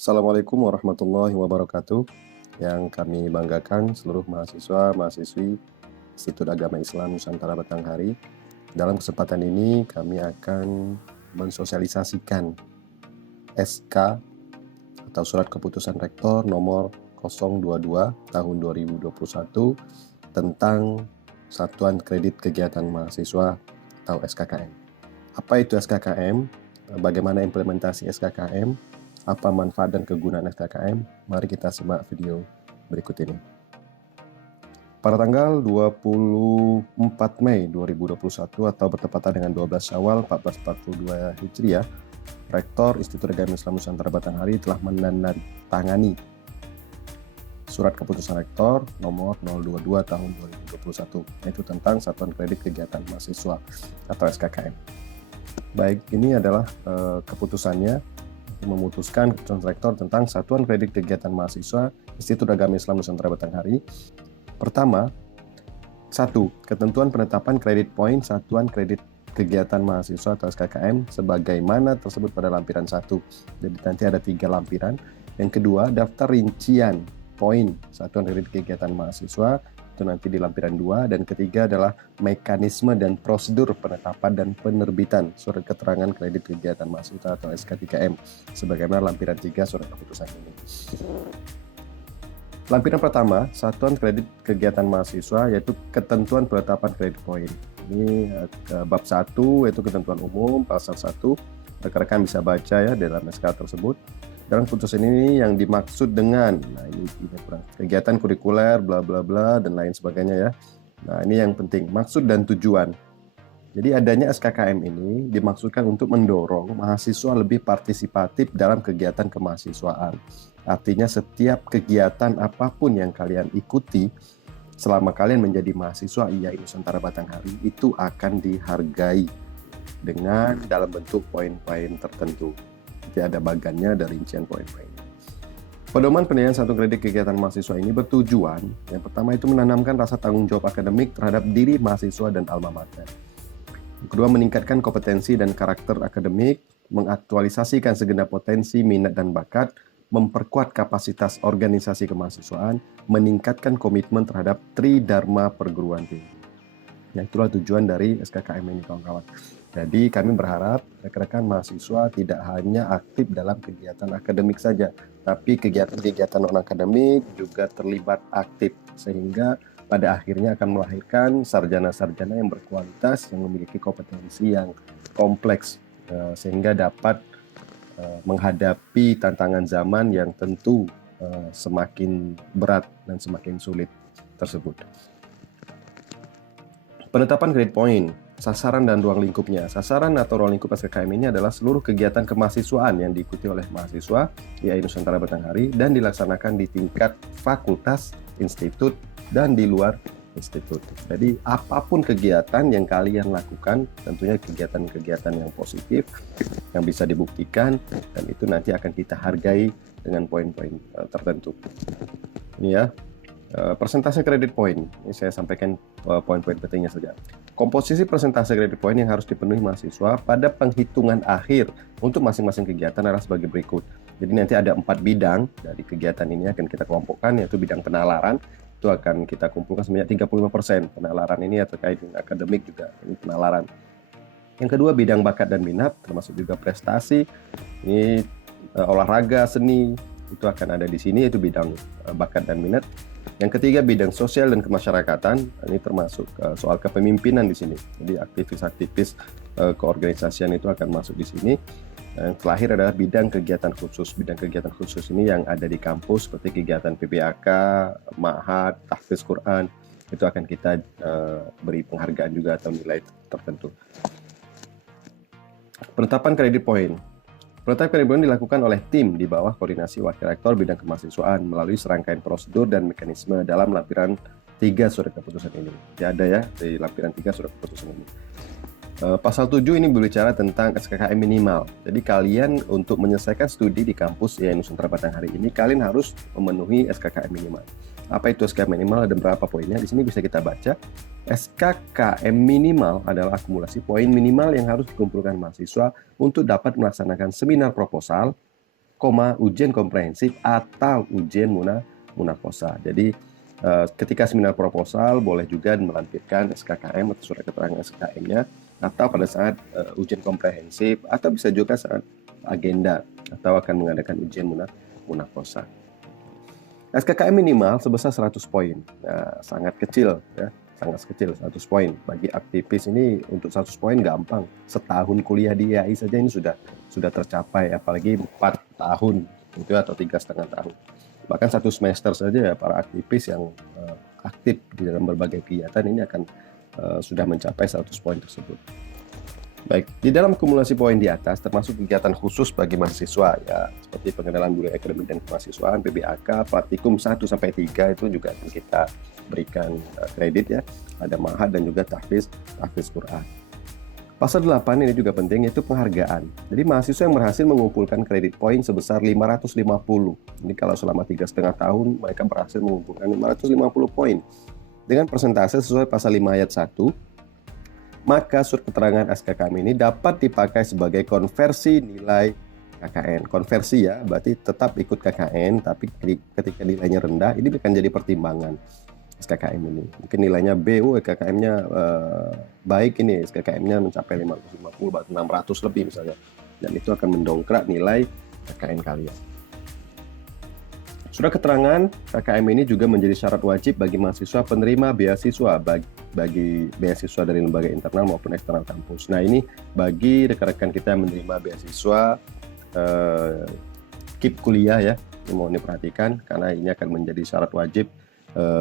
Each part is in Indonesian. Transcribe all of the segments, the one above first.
Assalamualaikum warahmatullahi wabarakatuh. Yang kami banggakan seluruh mahasiswa, mahasiswi Institut Agama Islam Nusantara Batanghari. Dalam kesempatan ini kami akan mensosialisasikan SK atau Surat Keputusan Rektor nomor 022 tahun 2021 tentang Satuan Kredit Kegiatan Mahasiswa atau SKKM. Apa itu SKKM? Bagaimana implementasi SKKM? Apa manfaat dan kegunaan SKKM? Mari kita simak video berikut ini. Pada tanggal 24 Mei 2021 atau bertepatan dengan 12 Syawal 1442 Hijriah, Rektor Institut Agama Islam Nusantara Batanghari telah menandatangani Surat Keputusan Rektor nomor 022 tahun 2021, yaitu tentang Satuan Kredit Kegiatan Mahasiswa atau SKKM. Baik, ini adalah keputusannya, memutuskan keputusan rektor tentang Satuan Kredit Kegiatan Mahasiswa Institut Agama Islam Nusantara Batanghari. Pertama, 1. Ketentuan penetapan kredit poin Satuan Kredit Kegiatan Mahasiswa atau SKKM sebagaimana tersebut pada lampiran 1. Jadi nanti ada 3 lampiran. Yang kedua, daftar rincian poin Satuan Kredit Kegiatan Mahasiswa, itu nanti di lampiran 2. Dan ketiga adalah mekanisme dan prosedur penetapan dan penerbitan Surat Keterangan Kredit Kegiatan Mahasiswa atau SK3M sebagaimana lampiran 3 surat keputusan ini. Lampiran pertama, Satuan Kredit Kegiatan Mahasiswa, yaitu ketentuan penetapan kredit poin. Ini bab 1, yaitu ketentuan umum, pasal 1. Rekan-rekan bisa baca ya dalam SK tersebut. Dalam putusan ini yang dimaksud dengan, ini kegiatan kurikuler, bla bla bla, dan lain sebagainya ya. Nah, ini yang penting, maksud dan tujuan. Jadi adanya SKKM ini dimaksudkan untuk mendorong mahasiswa lebih partisipatif dalam kegiatan kemahasiswaan. Artinya setiap kegiatan apapun yang kalian ikuti selama kalian menjadi mahasiswa IAI Nusantara Batanghari itu akan dihargai dengan dalam bentuk poin-poin tertentu. Jadi ada bagannya, ada rincian poin-poin. Pedoman penilaian Satuan Kredit Kegiatan Mahasiswa ini bertujuan, yang pertama itu menanamkan rasa tanggung jawab akademik terhadap diri mahasiswa dan alma mater. Yang kedua, meningkatkan kompetensi dan karakter akademik, mengaktualisasikan segenap potensi, minat dan bakat, memperkuat kapasitas organisasi kemahasiswaan, meningkatkan komitmen terhadap Tridharma perguruan tinggi. Ya, itulah tujuan dari SKKM ini, kawan-kawan. Jadi kami berharap rekan-rekan mahasiswa tidak hanya aktif dalam kegiatan akademik saja, tapi kegiatan-kegiatan non-akademik juga terlibat aktif, sehingga pada akhirnya akan melahirkan sarjana-sarjana yang berkualitas, yang memiliki kompetensi yang kompleks, sehingga dapat menghadapi tantangan zaman yang tentu semakin berat dan semakin sulit tersebut. Penetapan grade point, sasaran dan ruang lingkupnya. Sasaran atau ruang lingkup SKKM ini adalah seluruh kegiatan kemahasiswaan yang diikuti oleh mahasiswa IAI Nusantara Batanghari dan dilaksanakan di tingkat fakultas, institut, dan di luar institut. Jadi apapun kegiatan yang kalian lakukan, tentunya kegiatan-kegiatan yang positif, yang bisa dibuktikan, dan itu nanti akan kita hargai dengan poin-poin tertentu. Ini ya. Persentase kredit poin, ini saya sampaikan poin-poin pentingnya saja. Komposisi persentase kredit poin yang harus dipenuhi mahasiswa pada penghitungan akhir untuk masing-masing kegiatan adalah sebagai berikut. Jadi nanti ada 4 bidang dari kegiatan ini akan kita kelompokkan, yaitu bidang penalaran, itu akan kita kumpulkan sebanyak 35%. Penalaran ini terkait dengan akademik juga, ini penalaran. Yang kedua, bidang bakat dan minat, termasuk juga prestasi, ini olahraga, seni, itu akan ada di sini, yaitu bidang bakat dan minat. Yang ketiga, bidang sosial dan kemasyarakatan, ini termasuk soal kepemimpinan di sini. Jadi aktivis-aktivis keorganisasian itu akan masuk di sini. Yang terakhir adalah bidang kegiatan khusus. Bidang kegiatan khusus ini yang ada di kampus seperti kegiatan PPAK, Ma'had, tahfiz Quran, itu akan kita beri penghargaan juga atau nilai tertentu. Penetapan kredit poin. Penetapan kredit poin dilakukan oleh tim di bawah koordinasi Wakil Rektor Bidang Kemahasiswaan melalui serangkaian prosedur dan mekanisme dalam lampiran 3 surat keputusan ini. Ya, ada ya di lampiran 3 surat keputusan ini. Pasal 7 ini berbicara tentang SKKM minimal. Jadi kalian untuk menyelesaikan studi di kampus IAI Nusantara Batanghari ini, kalian harus memenuhi SKKM minimal. Apa itu SKKM minimal? Ada berapa poinnya? Di sini bisa kita baca. SKKM minimal adalah akumulasi poin minimal yang harus dikumpulkan mahasiswa untuk dapat melaksanakan seminar proposal, ujian komprehensif atau ujian munakosa. Jadi ketika seminar proposal boleh juga melampirkan SKKM atau surat keterangan SKKM-nya, atau pada saat ujian komprehensif, atau bisa juga saat agenda atau akan mengadakan ujian munakosa. SKKM minimal sebesar 100 poin. Nah, sangat kecil ya, sangat kecil 100 poin. Bagi aktivis ini untuk 100 poin gampang. Setahun kuliah di IAI saja ini sudah tercapai, apalagi 4 tahun gitu atau 3,5 tahun. Bahkan 1 semester saja ya para aktivis yang aktif di dalam berbagai kegiatan ini akan sudah mencapai 100 poin tersebut. Baik, di dalam kumulasi poin di atas termasuk kegiatan khusus bagi mahasiswa ya, seperti pengenalan budaya akademik dan kemahasiswaan, PBAK, praktikum 1-3 itu juga akan kita berikan kredit ya. Ada mahad dan juga tahfiz Quran. Pasal 8 ini juga penting, yaitu penghargaan. Jadi mahasiswa yang berhasil mengumpulkan kredit poin sebesar 550. Ini kalau selama 3,5 tahun mereka berhasil mengumpulkan 550 poin dengan persentase sesuai pasal 5 ayat 1. Maka surat keterangan SKKM ini dapat dipakai sebagai konversi nilai KKN. Konversi ya, berarti tetap ikut KKN, tapi ketika nilainya rendah, ini akan jadi pertimbangan SKKM ini. Mungkin nilainya B, KKM-nya baik ini, SKKM-nya mencapai 550, bahkan 600 lebih misalnya. Dan itu akan mendongkrak nilai KKN kalian. Surat keterangan KKM ini juga menjadi syarat wajib bagi mahasiswa penerima beasiswa, bagi beasiswa dari lembaga internal maupun eksternal kampus. Nah, ini bagi rekan-rekan kita yang menerima beasiswa KIP kuliah ya, mohon diperhatikan karena ini akan menjadi syarat wajib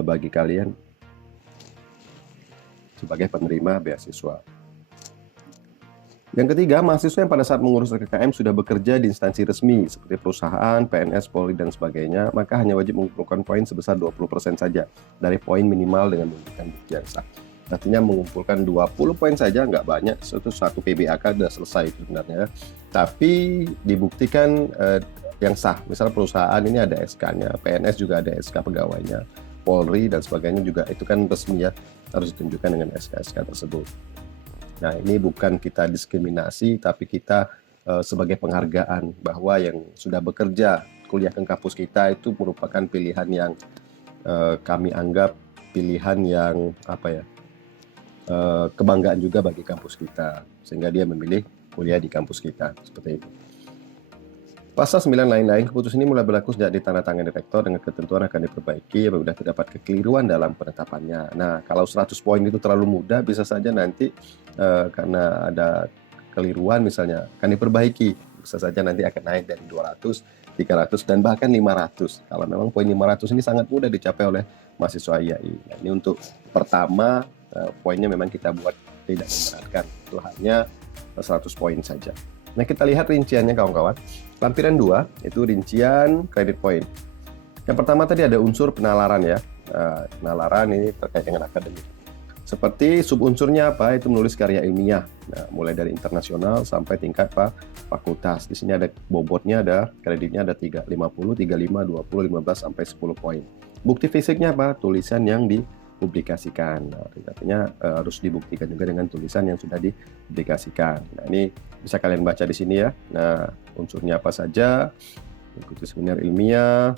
bagi kalian sebagai penerima beasiswa. Yang ketiga, mahasiswa yang pada saat mengurus KKM sudah bekerja di instansi resmi seperti perusahaan, PNS, Polri, dan sebagainya, maka hanya wajib mengumpulkan poin sebesar 20% saja dari poin minimal dengan menunjukkan bukti yang sah. Artinya mengumpulkan 20 poin saja nggak banyak, itu satu PBAK sudah selesai itu sebenarnya. Tapi dibuktikan yang sah, misalnya perusahaan ini ada SK-nya, PNS juga ada SK pegawainya, Polri dan sebagainya juga itu kan resmi ya, harus ditunjukkan dengan SK-SK tersebut. Nah, ini bukan kita diskriminasi, tapi kita sebagai penghargaan bahwa yang sudah bekerja kuliah ke kampus kita itu merupakan pilihan yang kami anggap pilihan yang kebanggaan juga bagi kampus kita, sehingga dia memilih kuliah di kampus kita seperti itu. Pasal 9 lain-lain, keputusan ini mulai berlaku sejak ditandatangani rektor dengan ketentuan akan diperbaiki apabila terdapat kekeliruan dalam penetapannya. Nah, kalau 100 poin itu terlalu mudah, bisa saja nanti karena ada keliruan misalnya akan diperbaiki. Bisa saja nanti akan naik dari 200, 300, dan bahkan 500. Kalau memang poin 500 ini sangat mudah dicapai oleh mahasiswa IAI. Nah, ini untuk pertama, poinnya memang kita buat tidak memberatkan. Itu hanya 100 poin saja. Nah, kita lihat rinciannya kawan-kawan. Lampiran 2 itu rincian kredit poin. Yang pertama tadi ada unsur penalaran ya. Penalaran ini terkait dengan akademik. Seperti subunsurnya apa? Itu menulis karya ilmiah. Nah, mulai dari internasional sampai tingkat fakultas. Di sini ada bobotnya, ada kreditnya ada 50, 35, 20, 15 sampai 10 poin. Bukti fisiknya apa? Tulisan yang dipublikasikan. Nah, artinya harus dibuktikan juga dengan tulisan yang sudah dipublikasikan. Nah, ini bisa kalian baca di sini ya. Nah, unsurnya apa saja? Ikuti seminar ilmiah,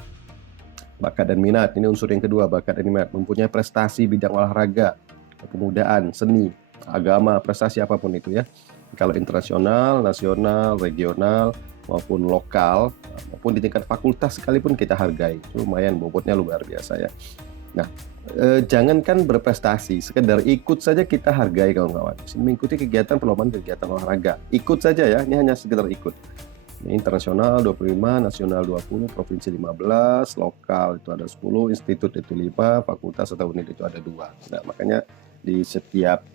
bakat dan minat. Ini unsur yang kedua, bakat dan minat. Mempunyai prestasi bidang olahraga, kepemudaan, seni, agama, prestasi apapun itu ya. Kalau internasional, nasional, regional, maupun lokal, maupun di tingkat fakultas sekalipun kita hargai. Lumayan, bobotnya luar biasa ya. Nah, jangankan berprestasi, sekedar ikut saja kita hargai kawan-kawan. Mengikuti kegiatan perlombaan kegiatan olahraga. Ikut saja ya, ini hanya sekedar ikut. Ini internasional 25, nasional 20, provinsi 15, lokal itu ada 10, institut itu 5, fakultas atau unit itu ada 2. Nah, makanya di setiap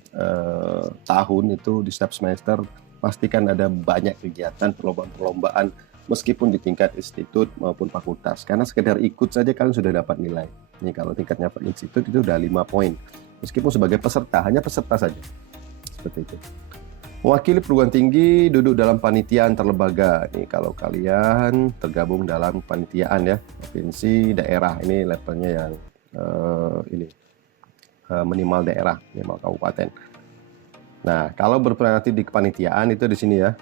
tahun itu, di setiap semester, pastikan ada banyak kegiatan perlombaan-perlombaan meskipun di tingkat institut maupun fakultas. Karena sekedar ikut saja kalian sudah dapat nilai. Ini kalau tingkatnya institut itu udah 5 poin. Meskipun sebagai peserta, hanya peserta saja. Seperti itu. Mewakili perguruan tinggi, duduk dalam panitia antar lembaga. Ini kalau kalian tergabung dalam panitiaan ya, provinsi, daerah. Ini levelnya yang minimal daerah, minimal kabupaten. Nah, kalau berperan aktif di kepanitiaan itu di sini ya.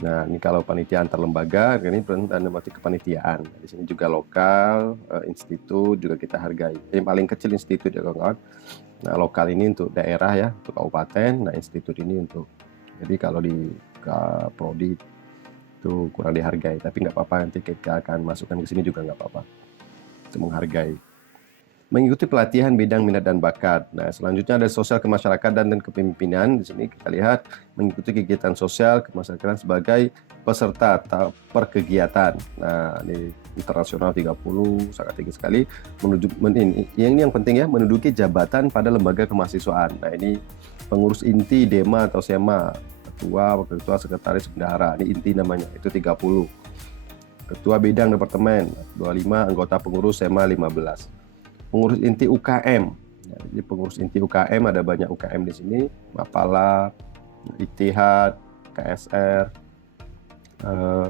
Nah, ini kalau panitia antar lembaga, ini berarti kepanitiaan. Di sini juga lokal, institut juga kita hargai. Yang paling kecil institut ya kawan-kawan. Nah, lokal ini untuk daerah ya, untuk kabupaten. Nah, institut ini untuk, jadi kalau di prodi itu kurang dihargai. Tapi nggak apa-apa, nanti kita akan masukkan ke sini juga nggak apa-apa. Untuk menghargai. Mengikuti pelatihan bidang minat dan bakat. Nah, selanjutnya ada sosial kemasyarakatan dan kepemimpinan. Di sini kita lihat mengikuti kegiatan sosial kemasyarakatan sebagai peserta atau perkegiatan. Nah, ini internasional 30, sangat tinggi sekali. Ini yang penting ya, menduduki jabatan pada lembaga kemahasiswaan. Nah, ini pengurus inti, DEMA atau SEMA, ketua, wakil ketua, sekretaris, bendahara. Ini inti namanya, itu 30. Ketua bidang departemen 25, anggota pengurus SEMA 15. Pengurus inti UKM. Ya, jadi pengurus inti UKM ada banyak UKM di sini, Mapala, Ittihad, KSR,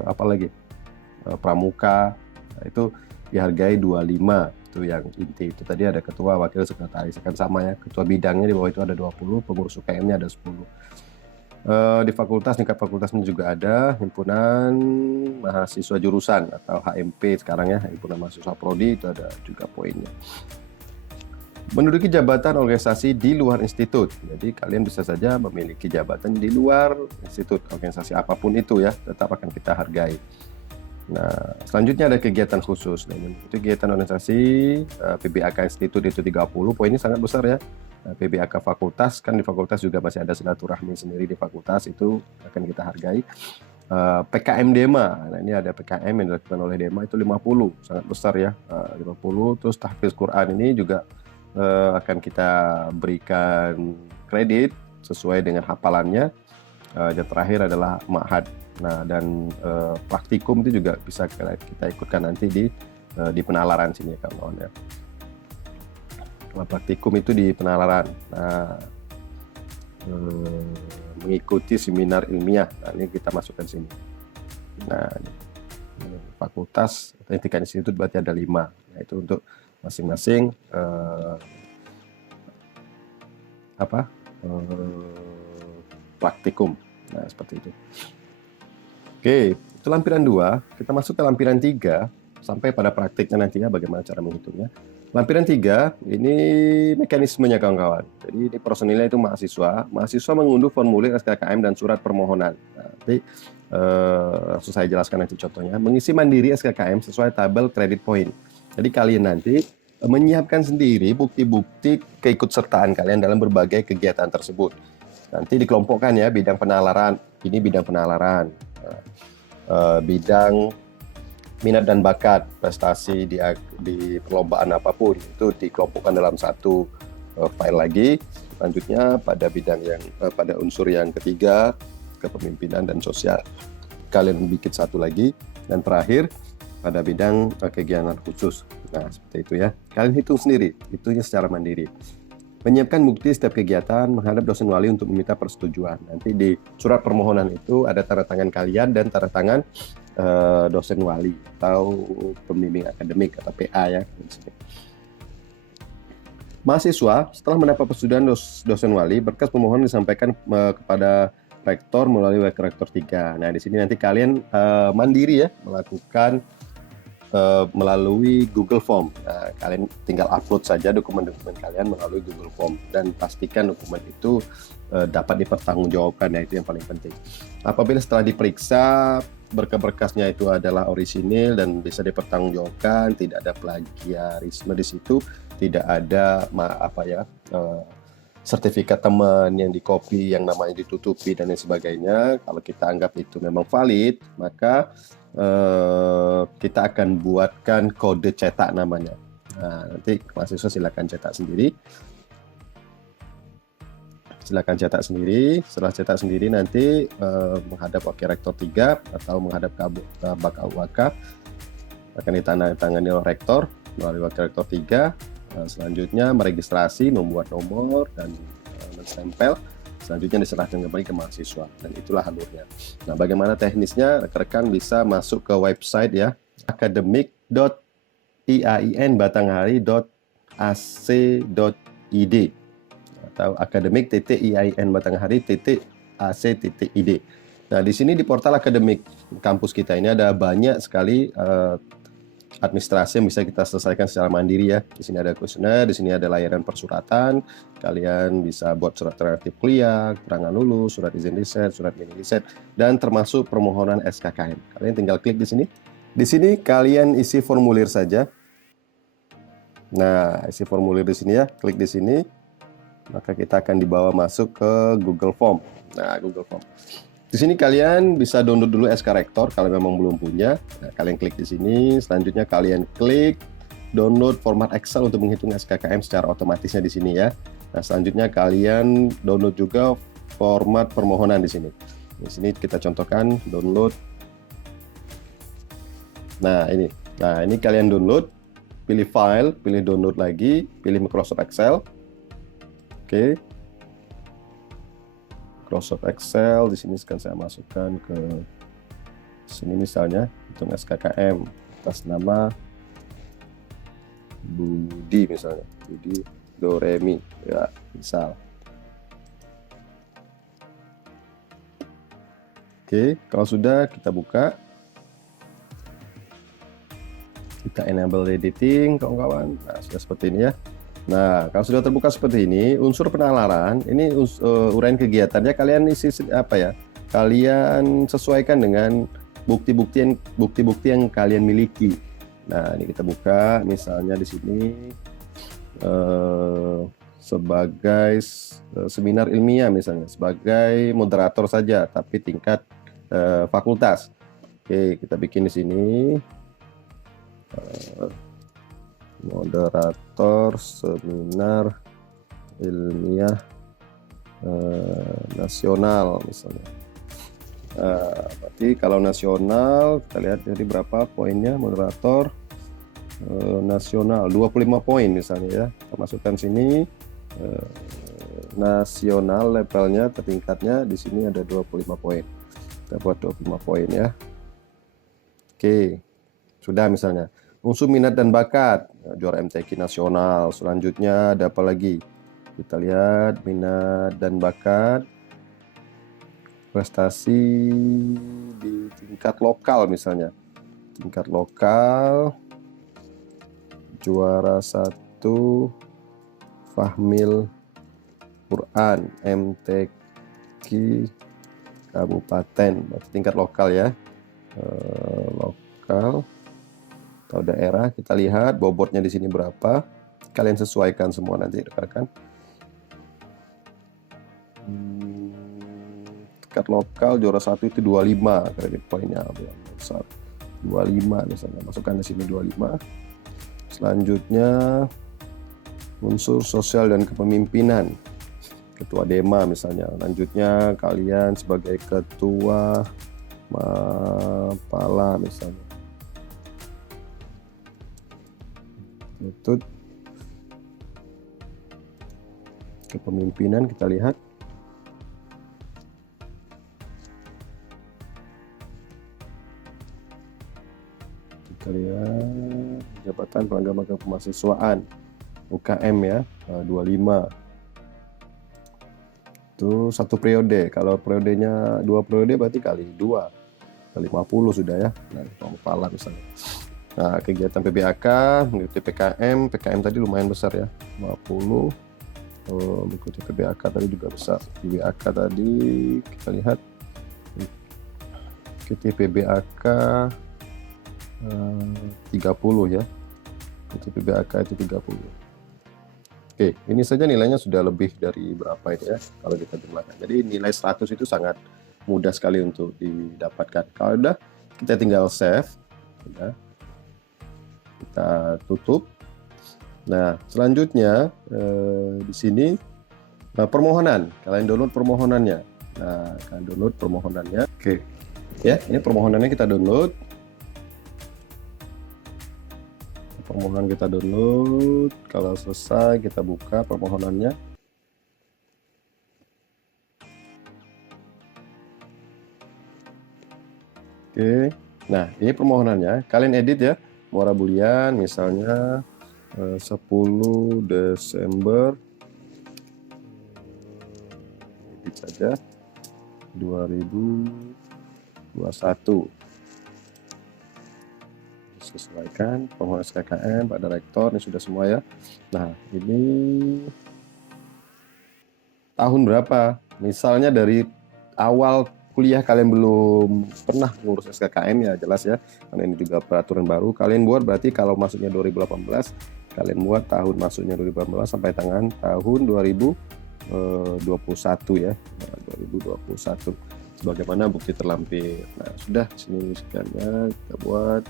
apalagi Pramuka. Nah, itu dihargai 25, itu yang inti. Itu tadi ada ketua, wakil, sekretaris, kan sama ya. Ketua bidangnya di bawah itu ada 20, pengurus UKM-nya ada 10. Di fakultas, tingkat fakultasnya juga ada himpunan mahasiswa jurusan atau HMP sekarang ya, himpunan mahasiswa prodi, itu ada juga poinnya. Menduduki jabatan organisasi di luar institut. Jadi kalian bisa saja memiliki jabatan di luar institut, organisasi apapun itu ya, tetap akan kita hargai. Nah, selanjutnya ada kegiatan khusus. Nah, itu kegiatan organisasi PBAK institut itu 30, poinnya sangat besar ya. PBAK fakultas, kan di fakultas juga masih ada silaturahmi sendiri di fakultas, itu akan kita hargai. PKM DEMA, nah ini ada PKM yang dilakukan oleh DEMA itu 50, sangat besar ya, 50. Terus tahfiz Quran ini juga akan kita berikan kredit sesuai dengan hafalannya. Dan terakhir adalah ma'had. Nah, dan praktikum itu juga bisa kita ikutkan nanti di penalaran sini ya kawan-kawan ya. Praktikum itu di penalaran. Nah, mengikuti seminar ilmiah. Nah, ini kita masukkan sini. Nah, fakultas atau tingkat institut berarti ada 5. Nah, itu untuk masing-masing praktikum. Nah, seperti itu. Oke, itu lampiran 2. Kita masuk ke lampiran 3 sampai pada praktiknya nantinya bagaimana cara menghitungnya. Lampiran 3 ini mekanismenya kawan-kawan. Jadi ini personilnya itu mahasiswa. Mahasiswa mengunduh formulir SKKM dan surat permohonan. Nah, nanti langsung saya jelaskan nanti contohnya. Mengisi mandiri SKKM sesuai tabel kredit point. Jadi kalian nanti menyiapkan sendiri bukti-bukti keikutsertaan kalian dalam berbagai kegiatan tersebut. Nanti dikelompokkan ya, bidang penalaran. Ini bidang penalaran. Bidang minat dan bakat, prestasi di perlombaan apapun itu dikelompokkan dalam satu file lagi. Selanjutnya pada bidang pada unsur yang ketiga, kepemimpinan dan sosial, kalian bikin satu lagi. Dan terakhir pada bidang kegiatan khusus. Nah, seperti itu ya. Kalian hitung sendiri, hitungnya secara mandiri. Menyiapkan bukti setiap kegiatan menghadap dosen wali untuk meminta persetujuan. Nanti di surat permohonan itu ada tanda tangan kalian dan tanda tangan dosen wali atau pembimbing akademik atau PA ya. Mahasiswa setelah mendapat persetujuan dosen wali, berkas permohonan disampaikan kepada rektor melalui wakil rektor 3. Nah, di sini nanti kalian mandiri ya melakukan melalui Google Form. Nah, kalian tinggal upload saja dokumen-dokumen kalian melalui Google Form dan pastikan dokumen itu dapat dipertanggungjawabkan. Nah, itu yang paling penting. Apabila setelah diperiksa berkas-berkasnya itu adalah orisinil dan bisa dipertanggungjawabkan, tidak ada plagiarisme di situ, tidak ada sertifikat teman yang dikopi, yang namanya ditutupi dan lain sebagainya. Kalau kita anggap itu memang valid, maka kita akan buatkan kode cetak namanya. Nah, nanti mahasiswa silakan cetak sendiri. Setelah cetak sendiri nanti menghadap wakil rektor 3 atau menghadap Kabak UAK akan ditandatangani oleh rektor melalui wakil rektor 3. Selanjutnya meregistrasi, membuat nomor dan menstempel. Selanjutnya diserahkan kembali ke mahasiswa dan itulah alurnya. Nah, bagaimana teknisnya? Rekan-rekan bisa masuk ke website ya, academic.iainbatanghari.ac.id atau academic.iainbatanghari.ac.id. Nah, di sini di portal akademik kampus kita ini ada banyak sekali administrasi yang bisa kita selesaikan secara mandiri ya. Di sini ada kuesioner, di sini ada layanan persuratan. Kalian bisa buat surat relatif kuliah, keterangan lulus, surat izin riset, surat mini riset, dan termasuk permohonan SKKM. Kalian tinggal klik di sini. Di sini kalian isi formulir saja. Nah, isi formulir di sini ya. Klik di sini, maka kita akan dibawa masuk ke Google Form. Nah, Google Form. Di sini kalian bisa download dulu SK Rektor kalau memang belum punya. Nah, kalian klik di sini. Selanjutnya kalian klik download format Excel untuk menghitung SKKM secara otomatisnya di sini ya. Nah, selanjutnya kalian download juga format permohonan di sini. Di sini kita contohkan download. Nah, ini kalian download, pilih file, pilih download lagi, pilih Microsoft Excel. Oke. Microsoft Excel di sini sekarang saya masukkan ke sini misalnya hitung SKKM atas nama Budi misalnya, Budi Doremi ya, misal. Oke, kalau sudah kita buka, kita enable editing kawan-kawan. Nah, sudah seperti ini ya. Nah, kalau sudah terbuka seperti ini, unsur penalaran, ini uraian kegiatannya kalian isi apa ya? Kalian sesuaikan dengan bukti-bukti yang kalian miliki. Nah, ini kita buka, misalnya di sini sebagai seminar ilmiah misalnya, sebagai moderator saja, tapi tingkat fakultas. Oke, kita bikin di sini. Moderator seminar ilmiah nasional misalnya. Berarti kalau nasional kita lihat jadi berapa poinnya moderator nasional 25 poin misalnya ya. Kita masukkan sini nasional levelnya tingkatnya di sini ada 25 poin. Kita buat 25 poin ya. Oke. Sudah misalnya. Unsur minat dan bakat, juara MTQ nasional. Selanjutnya ada apa lagi? Kita lihat minat dan bakat, prestasi di tingkat lokal misalnya. Tingkat lokal, juara 1 Fahmil Quran MTQ Kabupaten, tingkat lokal ya. Lokal atau daerah, kita lihat bobotnya di sini berapa, kalian sesuaikan semua nanti rekan-rekan. Tingkat lokal juara 1 itu 25 kredit poinnya besar, 25 misalnya, masukkan di sini 25. Selanjutnya unsur sosial dan kepemimpinan, ketua Dema misalnya. Lanjutnya kalian sebagai ketua Mapala misalnya. Itu kepemimpinan, kita lihat jabatan pelanggan kemahasiswaan UKM ya, 25 itu satu periode. Kalau periodenya 2 periode berarti kali 2 kali 50 sudah ya. Nah, Mapala misalnya. Nah, kegiatan PBAK mengikuti PKM tadi lumayan besar ya, 50. Mengikuti PBAK tadi juga besar. PBAK tadi kita lihat ikuti PBAK 30 ya. Itu PBAK itu 30. Oke, ini saja nilainya sudah lebih dari berapa ini ya kalau kita jumlahkan. Jadi nilai 100 itu sangat mudah sekali untuk didapatkan. Kalau udah, kita tinggal save ya. Kita tutup. Nah, selanjutnya di sini permohonan. Kalian download permohonannya. Nah, kalian download permohonannya. Oke. Ya, ini permohonannya kita download. Permohonan kita download. Kalau selesai kita buka permohonannya. Oke. Nah, ini permohonannya. Kalian edit ya. Muara Bulian misalnya 10 Desember edit saja 2000 21. Sesuaikan permohonan SKKM pada rektor, ini sudah semua ya. Nah, ini tahun berapa? Misalnya dari awal kuliah kalian belum pernah ngurus SKKM ya jelas ya, karena ini juga peraturan baru. Kalian buat berarti kalau masuknya 2018, kalian buat tahun masuknya 2018 sampai tahun 2021 ya, 2021 sebagaimana bukti terlampir. Nah, sudah sini sekiannya kita buat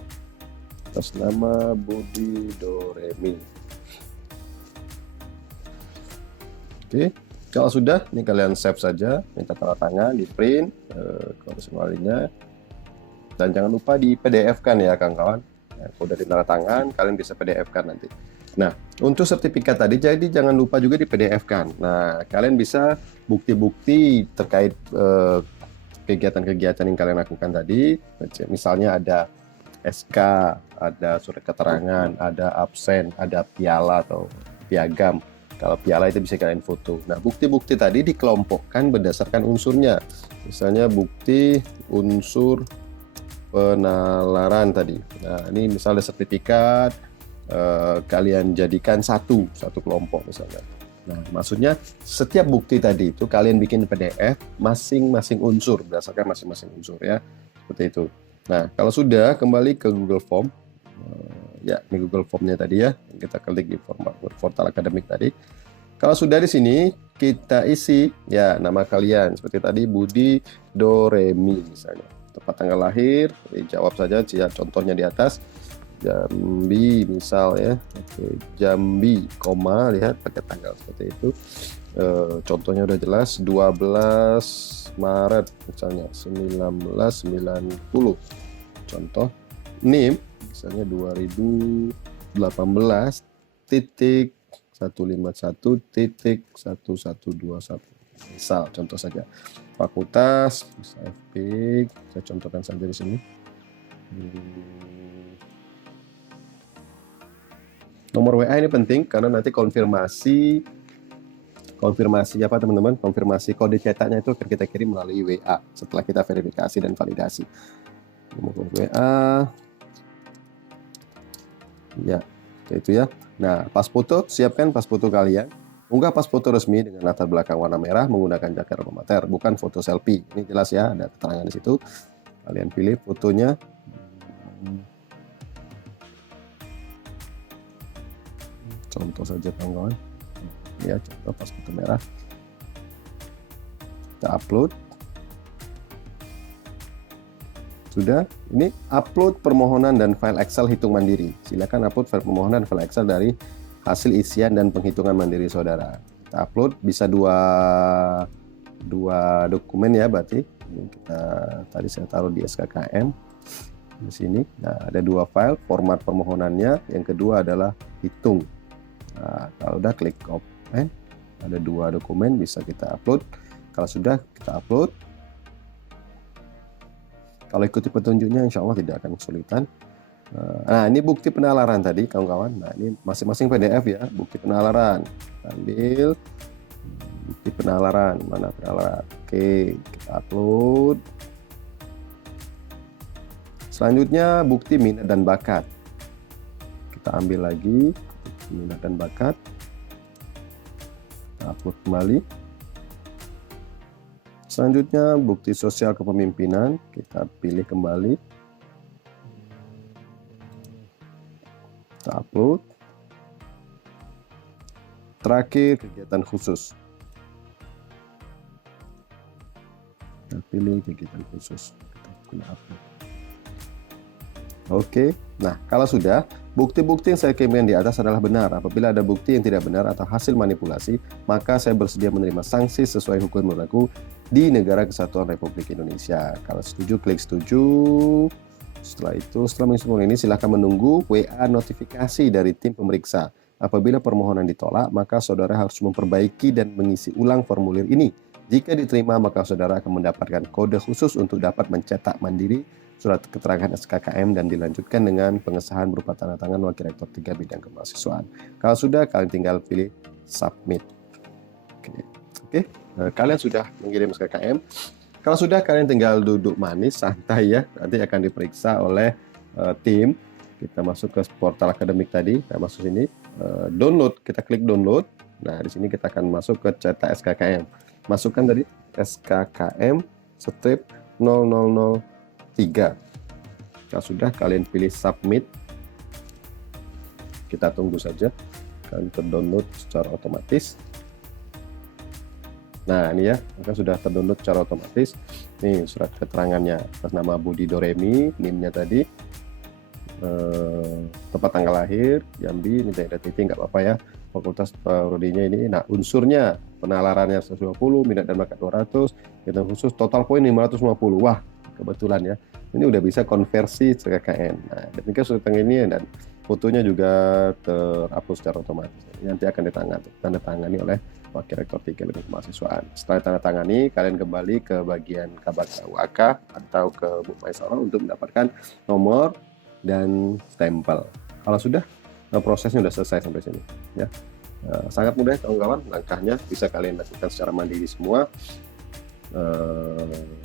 atas nama Budi Doremi. Oke, kalau sudah, ini kalian save saja, minta tanda tangan, di print kondisi walinya, dan jangan lupa di PDF kan ya kawan-kawan. Nah, udah di tanda tangan, kalian bisa PDF kan nanti. Nah, untuk sertifikat tadi, jadi jangan lupa juga di PDF kan. Nah, kalian bisa bukti-bukti terkait kegiatan-kegiatan yang kalian lakukan tadi, misalnya ada SK, ada surat keterangan, ada absen, ada piala atau piagam. Kalau piala itu bisa kalian foto. Nah, bukti-bukti tadi dikelompokkan berdasarkan unsurnya. Misalnya bukti unsur penalaran tadi. Nah, ini misalnya sertifikat, kalian jadikan satu kelompok misalnya. Nah, maksudnya setiap bukti tadi itu kalian bikin PDF masing-masing unsur, berdasarkan masing-masing unsur ya. Seperti itu. Nah, kalau sudah, kembali ke Google Form. Ya, ini Google Form-nya tadi ya. Kita klik di portal akademik tadi. Kalau sudah di sini, kita isi ya nama kalian. Seperti tadi, Budi Doremi misalnya. Tempat tanggal lahir, jawab saja, contohnya di atas. Jambi misal ya. Oke, Jambi, koma, lihat pakai tanggal seperti itu. Contohnya udah jelas, 12 Maret misalnya 1990. Contoh NIM misalnya 2018 titik 151 titik 1121, misal contoh saja. Fakultas bisa FP, saya contohkan saja di sini. Nomor WA ini penting karena nanti konfirmasi apa teman-teman, konfirmasi kode cetaknya itu akan kita kirim melalui WA setelah kita verifikasi dan validasi. Nomor WA ya, itu ya. Nah, pas foto, siapkan pas foto kalian, unggah pas foto resmi dengan latar belakang warna merah menggunakan jaket alma mater, bukan foto selfie. Ini jelas ya, ada keterangan di situ. Kalian pilih fotonya. Contoh saja kawan-kawan ya, contoh pas foto merah, kita upload. Sudah, ini upload permohonan dan file Excel hitung mandiri. Silakan upload file permohonan dan file Excel dari hasil isian dan penghitungan mandiri saudara. Kita upload bisa dua dokumen ya, berarti ini tadi saya taruh di SKKM di sini. Nah, ada dua file, format permohonannya, yang kedua adalah hitung. Nah, kalau udah klik open, ada dua dokumen bisa kita upload. Kalau sudah, kita upload. Kalau ikuti petunjuknya insya Allah tidak akan kesulitan. Nah, ini bukti penalaran tadi kawan-kawan. Nah, ini masing-masing PDF ya, bukti penalaran. Ambil bukti penalaran, mana penalaran. Oke, kita upload. Selanjutnya bukti minat dan bakat. Kita ambil lagi minat dan bakat, kita upload kembali. Selanjutnya bukti sosial kepemimpinan, kita pilih kembali, kita upload. Terakhir kegiatan khusus, kita pilih kegiatan khusus, kita upload. Oke, nah kalau sudah, bukti-bukti yang saya kirimkan di atas adalah benar. Apabila ada bukti yang tidak benar atau hasil manipulasi, maka saya bersedia menerima sanksi sesuai hukum yang berlaku di Negara Kesatuan Republik Indonesia. Kalau setuju, klik setuju. Setelah itu, setelah mengisi formulir ini, silakan menunggu WA notifikasi dari tim pemeriksa. Apabila permohonan ditolak, maka saudara harus memperbaiki dan mengisi ulang formulir ini. Jika diterima, maka saudara akan mendapatkan kode khusus untuk dapat mencetak mandiri surat keterangan SKKM dan dilanjutkan dengan pengesahan berupa tanda tangan Wakil Rektor 3 Bidang Kemahasiswaan. Kalau sudah, kalian tinggal pilih submit. Oke. Kalian sudah mengirim SKKM. Kalau sudah, kalian tinggal duduk manis, santai ya. Nanti akan diperiksa oleh tim. Kita masuk ke portal akademik tadi, kita masuk sini, download, kita klik download. Nah, di sini kita akan masuk ke cetak SKKM. Masukkan tadi SKKM strip 0003. Kalau sudah, kalian pilih submit. Kita tunggu saja, akan terdownload secara otomatis. Nah, ini ya, maka sudah terdownload secara otomatis. Nih surat keterangannya atas nama Budi Doremi, NIM-nya tadi, tempat tanggal lahir Jambi, ini daerah titik, nggak apa-apa ya, fakultas prodinya ini. Nah, unsurnya penalarannya 120, minat dan bakat 200, kegiatan khusus total poin 550. Wah, kebetulan ya, ini udah bisa konversi SKKN. Nah, demikian surat ini, dan fotonya juga terhapus secara otomatis. Ini nanti akan ditandatangani oleh Wakil Rektor 3 Lembaga Kemahasiswaan. Setelah ditandatangani, kalian kembali ke bagian kabar UAK atau ke Bu Maisarah untuk mendapatkan nomor dan stempel. Kalau sudah, prosesnya sudah selesai sampai sini ya. Sangat mudah kawan-kawan, langkahnya bisa kalian lakukan secara mandiri semua.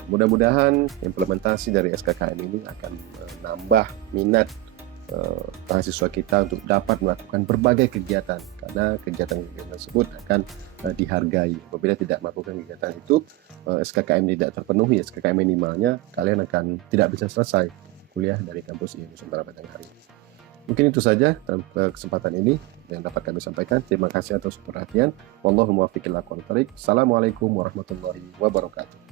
Mudah-mudahan implementasi dari SKKM ini akan menambah minat mahasiswa kita untuk dapat melakukan berbagai kegiatan, karena kegiatan tersebut akan dihargai. Apabila tidak melakukan kegiatan itu, SKKM tidak terpenuhi, SKKM minimalnya, kalian akan tidak bisa selesai kuliah dari kampus Nusantara Batanghari. Mungkin itu saja dalam kesempatan ini yang dapat kami sampaikan. Terima kasih atas perhatian. Wallahul muwaffiq ila aqwamit thoriq. Assalamualaikum warahmatullahi wabarakatuh.